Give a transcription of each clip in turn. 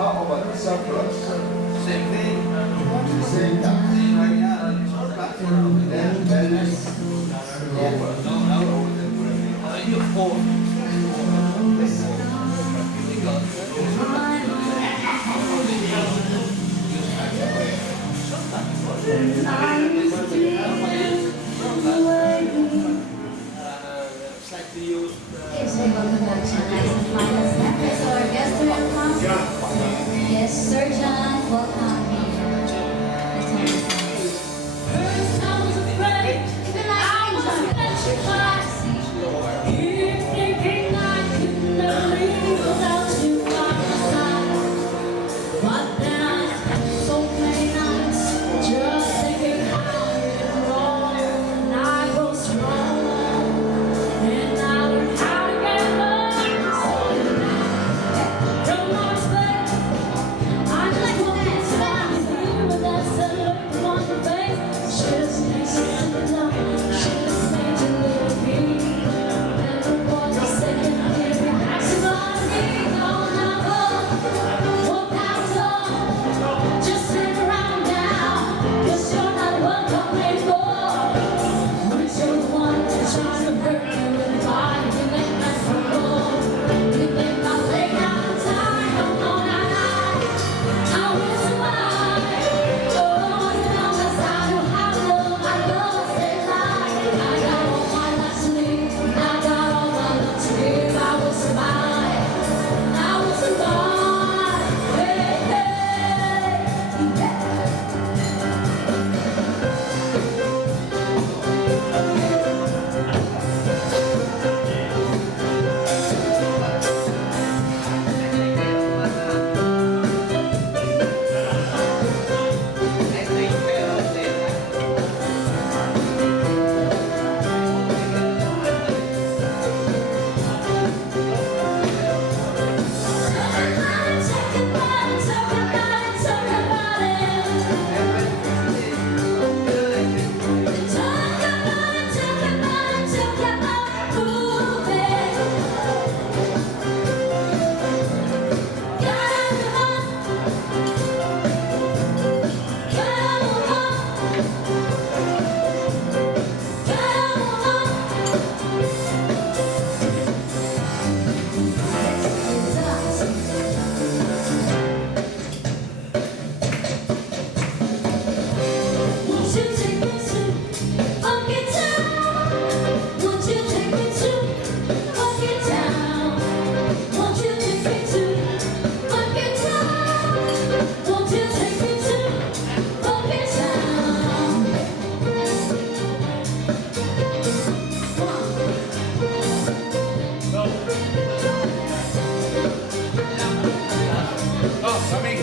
How about the surplus? Same thing. Same time. Then balance. You four. Yes, Surgeon, welcome. First I was afraid that I was let you pass. Keep thinking I could never leave without you by my side. But then I spent so many nights just thinking how you're wrong, and I grow strong, and I learned how to get love. So from my space, I just want to stop you with that sad look on your face. Should've stayed so long, should've stayed to live me. Never was a second here, acting on me. No, never. Well, that's all. Just stick around now, 'cause you're not welcome anymore. Once you're the one that's trying to hurt you in the body, you make me fall. You think I'll lay down time, no, no, no, no. I will survive. Oh, you know that's how to handle my love, stay alive. I got all my life to live, I got all my love to give. I will survive, I will survive. Hey, hey, yeah. Won't you take me to Funky Town? Won't you take me to Funky Town? Won't you take me to Funky Town? Won't you take me to Funky Town? Oh, coming.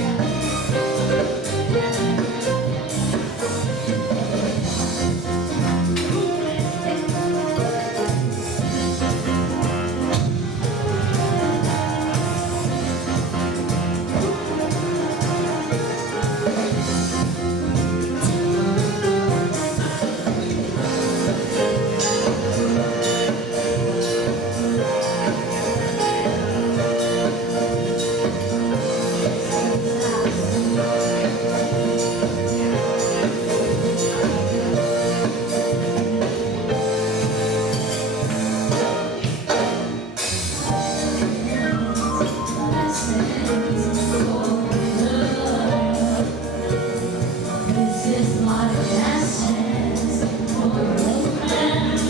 This is my last chance for romance.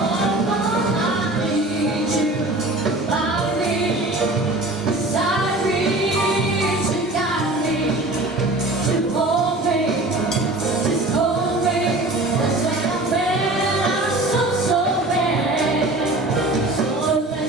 Oh, I need you by me, beside me, to guide me, to hold me, just hold me. That's when I'm bad, I'm so bad. So let's